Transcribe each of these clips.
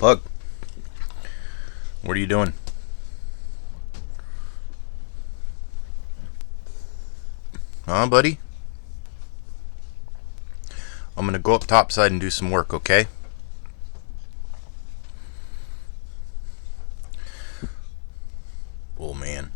Pug, what are you doing? Huh, buddy? I'm gonna go up topside and do some work, okay? Oh, man.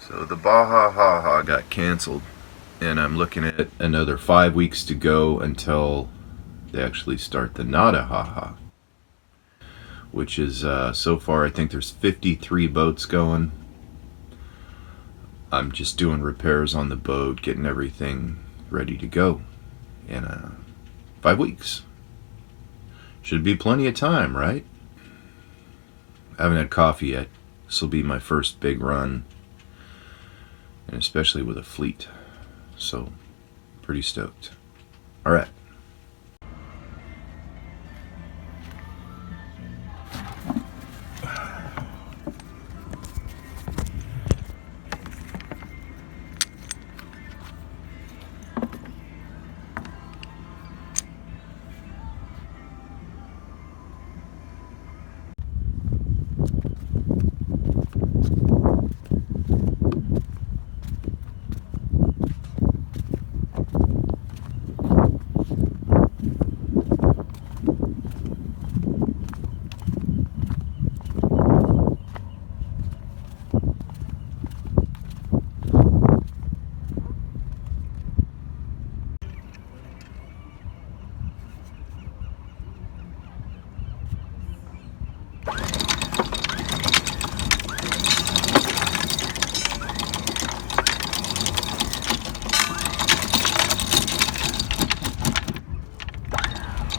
So the BAJA-HAHA got canceled, and I'm looking at another 5 weeks to go until they actually start the NADA-HAHA, which is so far I think there's 53 boats going. I'm just doing repairs on the boat, getting everything ready to go in 5 weeks. Should be plenty of time, right? I haven't had coffee yet. This will be my first big run, and especially with a fleet, so pretty stoked. All right.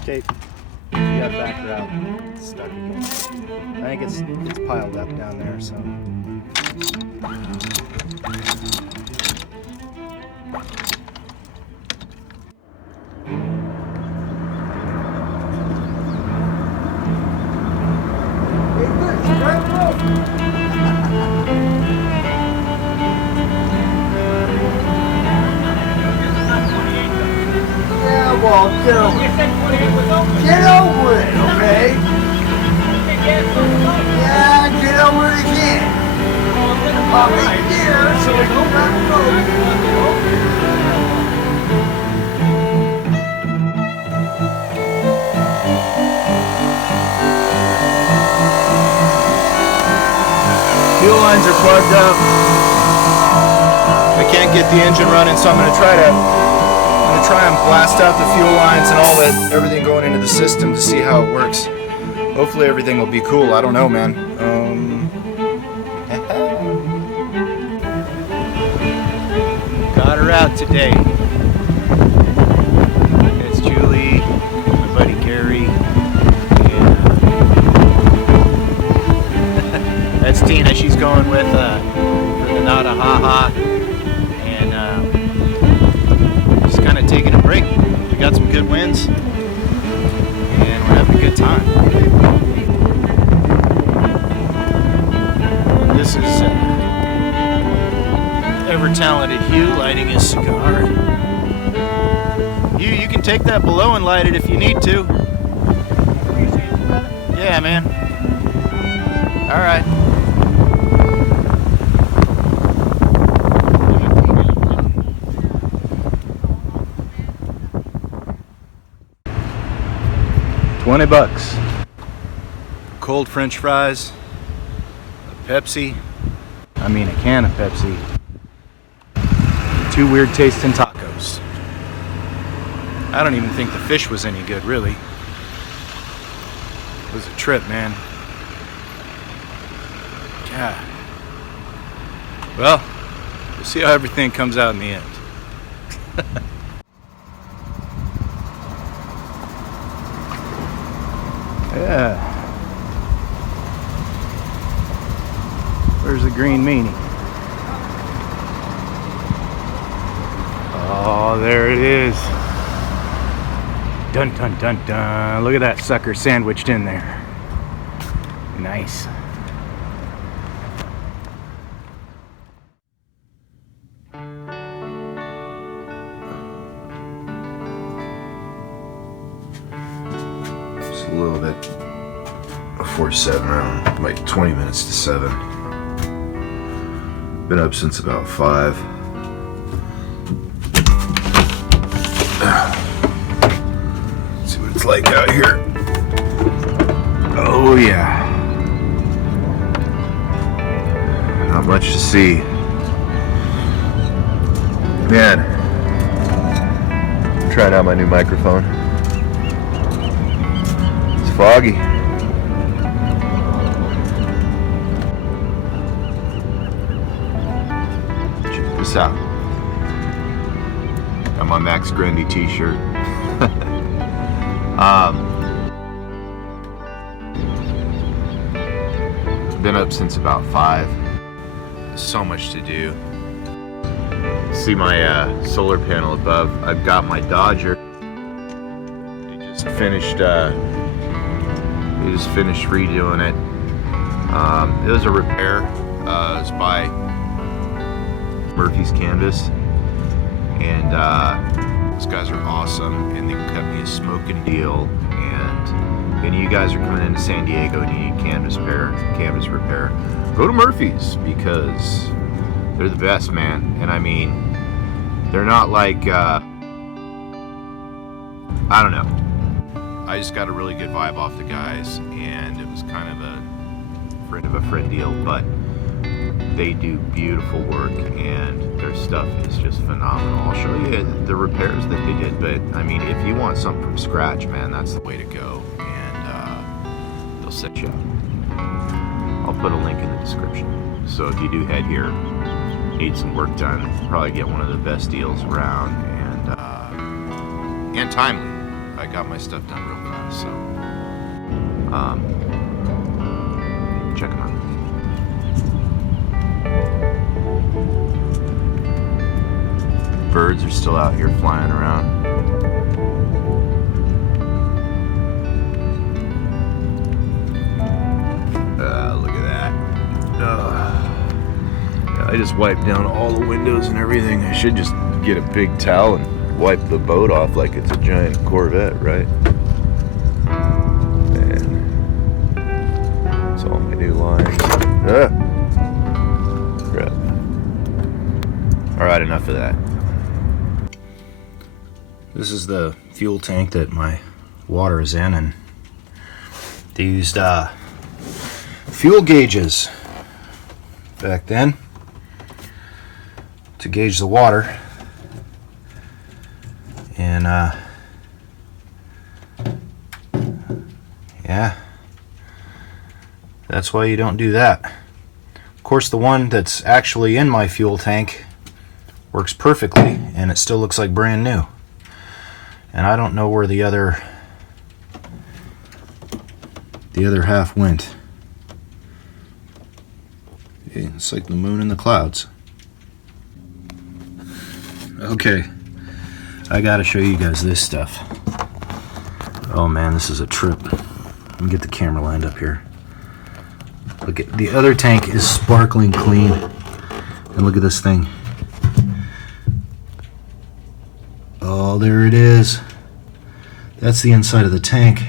Okay, you gotta back her out. It's stuck again. I think it's piled up down there, so. Well, get over it, okay? Yeah, get over it again. I'll be here, so we don't have to go. Fuel lines are plugged up. I can't get the engine running, so I'm gonna try and blast out the fuel lines and all that, everything going into the system to see how it works. Hopefully everything will be cool. I don't know, man. Got her out today. It's Julie, my buddy Gary, and that's Tina. She's going with for the NADA-HAHA. Kind of taking a break. We got some good winds and we're having a good time. This is ever talented Hugh lighting his cigar. You can take that below and light it if you need to. Yeah, man. All right. $20. Cold French fries, a Pepsi, a can of Pepsi, 2 weird tasting tacos. I don't even think the fish was any good, really. It was a trip, man. God. Well, we'll see how everything comes out in the end. Yeah. Where's the green meanie? Oh, there it is. Dun dun dun dun. Look at that sucker sandwiched in there. Nice. It's a little bit before 7, I don't know, like 20 minutes to 7. Been up since about 5. Let's see what it's like out here. Oh yeah. Not much to see. Man. I'm trying out my new microphone. It's foggy. Check this out. Got my Max Grundy t-shirt. Been up since about 5. So much to do. See my solar panel above. I've got my Dodger. They just finished redoing it. It was a repair. It was by Murphy's Canvas, and those guys are awesome, and they cut me a smoking deal. And if any of you guys are coming into San Diego and you need canvas repair, go to Murphy's, because they're the best, man. And I mean, they're not like I don't know. I just got a really good vibe off the guys, and it was kind of a friend of a friend deal, but they do beautiful work, and their stuff is just phenomenal. I'll show you the repairs that they did, but I mean, if you want something from scratch, man, that's the way to go, and they'll set you up. I'll put a link in the description. So if you do head here, need some work done, probably get one of the best deals around, and timely. I got my stuff done real fast, so check them out. Birds are still out here flying around. Look at that. I just wiped down all the windows and everything. I should just get a big towel and wipe the boat off like it's a giant Corvette, right? And it's all my new lines. Crap. Alright, enough of that. This is the fuel tank that my water is in, and they used fuel gauges back then to gauge the water, and yeah, that's why you don't do that. Of course, the one that's actually in my fuel tank works perfectly, and it still looks like brand new. And I don't know where the other half went. It's like the moon in the clouds. Okay, I gotta show you guys this stuff. Oh man, this is a trip. Let me get the camera lined up here. Look at the other tank is sparkling clean, and look at this thing. Oh, there it is. That's the inside of the tank.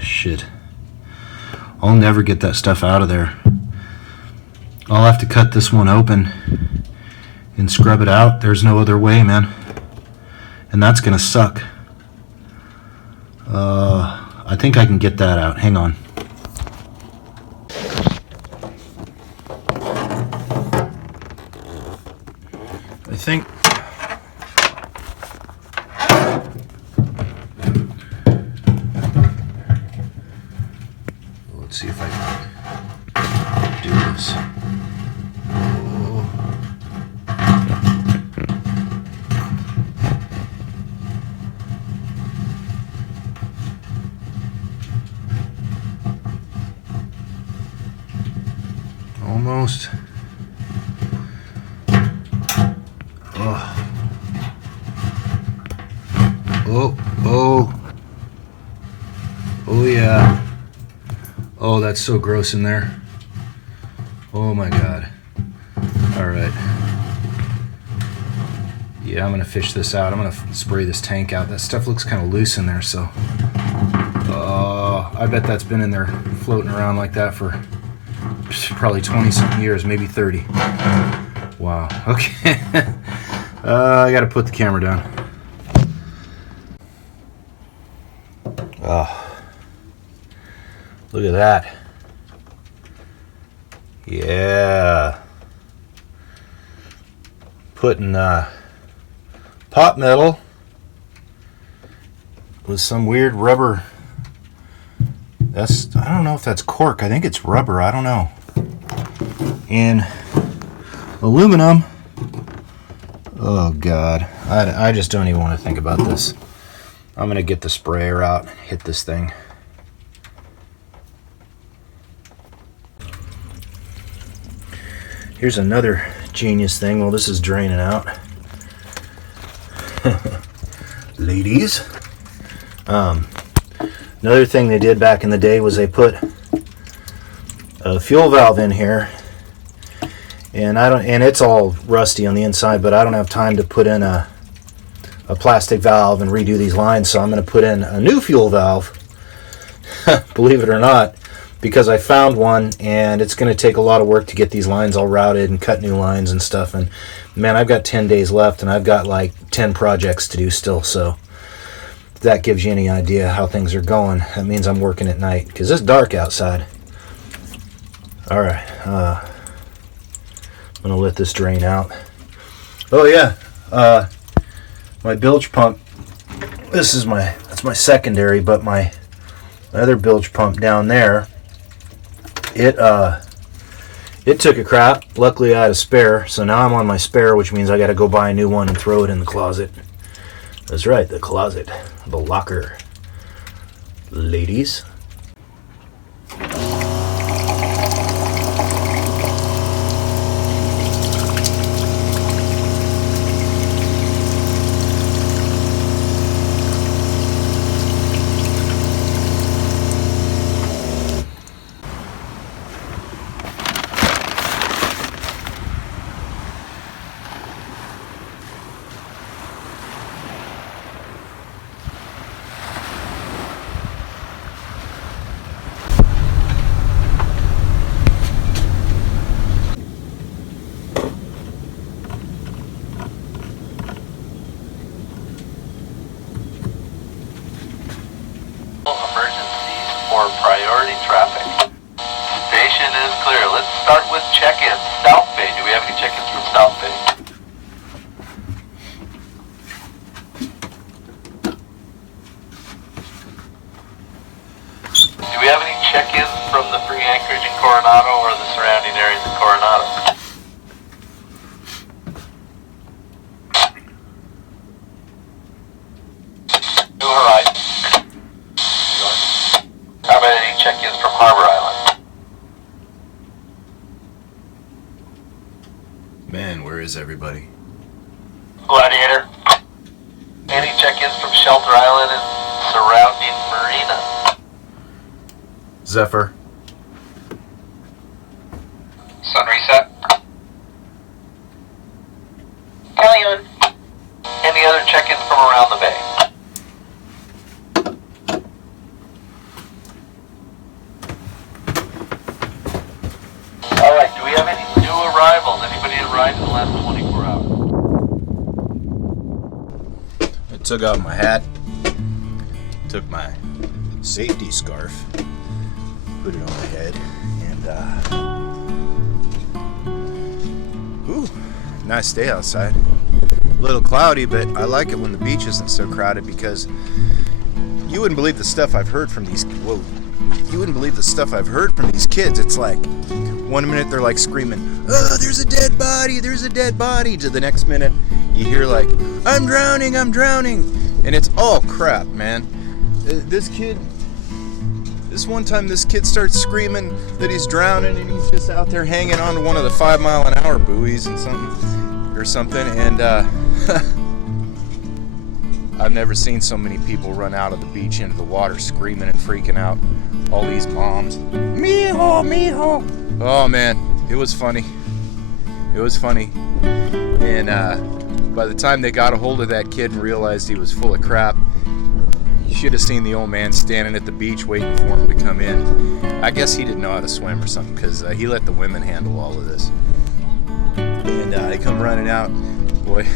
Shit. I'll never get that stuff out of there. I'll have to cut this one open and scrub it out. There's no other way, man. And that's gonna suck. I think I can get that out. Hang on. I think let's see if I can do this. Almost. Oh. Yeah. Oh, that's so gross in there. Oh my God. All right. Yeah, I'm gonna fish this out. I'm gonna spray this tank out. That stuff looks kind of loose in there, so. I bet that's been in there floating around like that for probably 20-something years, maybe 30. Wow. Okay. I gotta put the camera down. Oh. Look at that. Yeah. Putting pot metal with some weird rubber. I don't know if that's cork. I think it's rubber. I don't know. And aluminum. Oh God. I just don't even want to think about this. I'm gonna get the sprayer out and hit this thing. Here's another genius thing. Well, this is draining out. Ladies. Another thing they did back in the day was they put a fuel valve in here, and it's all rusty on the inside, but I don't have time to put in a plastic valve and redo these lines, so I'm going to put in a new fuel valve. Believe it or not, because I found one, and it's going to take a lot of work to get these lines all routed and cut new lines and stuff. And man, I've got 10 days left, and I've got like 10 projects to do still, so if that gives you any idea how things are going. That means I'm working at night because it's dark outside. All right, I'm gonna let this drain out. Oh yeah, my bilge pump. That's my secondary, but my other bilge pump down there, it took a crap. Luckily I had a spare, so now I'm on my spare, which means I got to go buy a new one and throw it in the closet. That's right, the closet, the locker. Ladies. For priority traffic. Station is clear. Let's start with check-ins. South Bay. Do we have any check-ins from South Bay? Do we have any check-ins from the free anchorage in Coronado or the surrounding areas in Coronado? New Horizon. How about any check-ins from Harbor Island? Man, where is everybody? Gladiator. Any check-ins from Shelter Island and surrounding marina? Zephyr. Sun Reset. Galleon. Any other check-ins from around the bay? Alright, do we have any new arrivals? Anybody arrived in the last 24 hours? I took off my hat, took my safety scarf, put it on my head, and ooh, nice day outside. A little cloudy, but I like it when the beach isn't so crowded because you wouldn't believe the stuff I've heard from these. Whoa, you wouldn't believe the stuff I've heard from these kids. It's like 1 minute they're like screaming, "Oh, there's a dead body! There's a dead body!" To the next minute you hear like, "I'm drowning! I'm drowning!" And it's all crap, man. This one time this kid starts screaming that he's drowning and he's just out there hanging on to one of the 5-mile-an-hour buoys and something, and I've never seen so many people run out of the beach into the water screaming and freaking out. all these moms. Mijo, mijo. Oh man, it was funny. It was funny. And by the time they got a hold of that kid and realized he was full of crap, you should have seen the old man standing at the beach waiting for him to come in. I guess he didn't know how to swim or something, because he let the women handle all of this. And they come running out. Boy.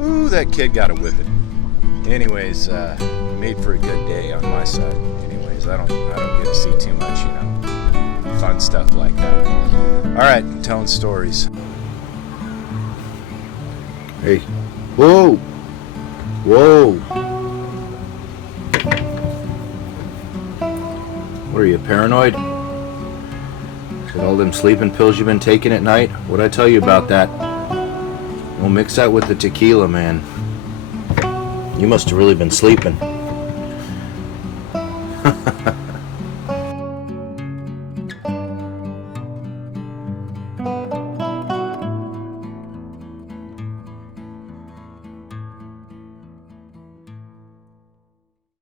Ooh, that kid got a whipping. Anyways, made for a good day on my side. Anyways, I don't get to see too much, you know, fun stuff like that. All right, I'm telling stories. Hey. Whoa. Whoa. What are you, paranoid? Got all them sleeping pills you've been taking at night? What'd I tell you about that? We'll mix that with the tequila, man. You must have really been sleeping.